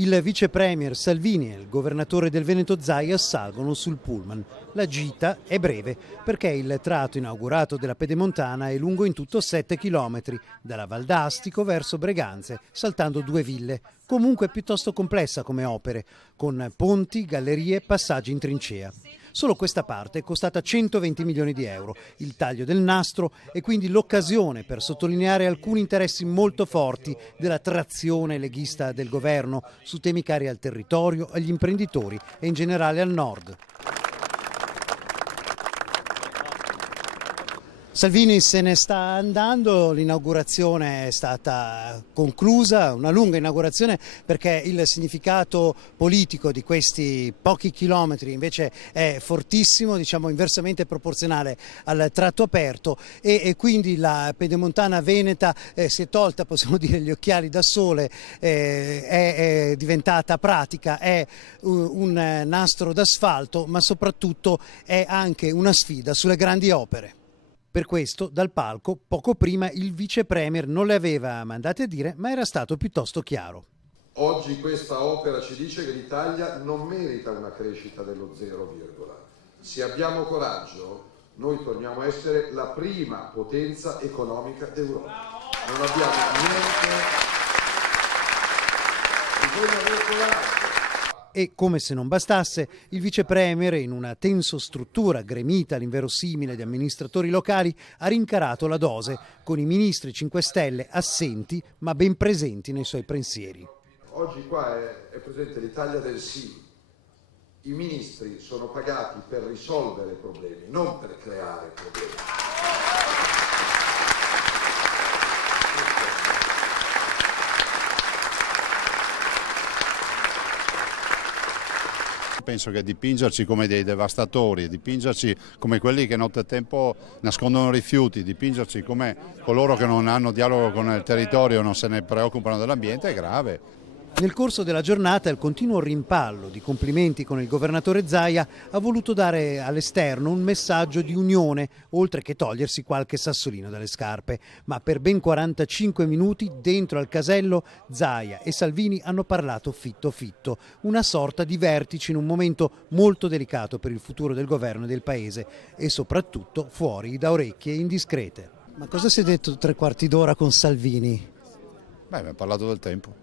Il vice premier Salvini e il governatore del Veneto Zaia salgono sul pullman. La gita è breve perché il tratto inaugurato della Pedemontana è lungo in tutto 7 chilometri, dalla Val d'Astico verso Breganze, saltando 2 ville. Comunque piuttosto complessa come opere, con ponti, gallerie e passaggi in trincea. Solo questa parte è costata 120 milioni di euro. Il taglio del nastro è quindi l'occasione per sottolineare alcuni interessi molto forti della trazione leghista del governo su temi cari al territorio, agli imprenditori e in generale al nord. Salvini se ne sta andando, l'inaugurazione è stata conclusa, una lunga inaugurazione perché il significato politico di questi pochi chilometri invece è fortissimo, diciamo inversamente proporzionale al tratto aperto e quindi la Pedemontana veneta si è tolta, possiamo dire, gli occhiali da sole, è diventata pratica, è un nastro d'asfalto ma soprattutto è anche una sfida sulle grandi opere. Per questo, dal palco, poco prima il vice premier non le aveva mandate a dire, ma era stato piuttosto chiaro. Oggi questa opera ci dice che l'Italia non merita una crescita dello 0, se abbiamo coraggio noi torniamo a essere la prima potenza economica d'Europa. Non abbiamo niente, bisogna avere coraggio. E come se non bastasse, il vice premier, in una tensostruttura gremita all'inverosimile di amministratori locali, ha rincarato la dose con i ministri 5 Stelle assenti ma ben presenti nei suoi pensieri. Oggi qua è presente l'Italia del sì. I ministri sono pagati per risolvere problemi, non per creare problemi. Penso che dipingerci come dei devastatori, dipingerci come quelli che nottetempo nascondono rifiuti, dipingerci come coloro che non hanno dialogo con il territorio e non se ne preoccupano dell'ambiente è grave. Nel corso della giornata il continuo rimpallo di complimenti con il governatore Zaia ha voluto dare all'esterno un messaggio di unione, oltre che togliersi qualche sassolino dalle scarpe. Ma per ben 45 minuti dentro al casello Zaia e Salvini hanno parlato fitto fitto, una sorta di vertice in un momento molto delicato per il futuro del governo e del paese e soprattutto fuori da orecchie indiscrete. Ma cosa si è detto 3/4 d'ora con Salvini? Beh, abbiamo parlato del tempo.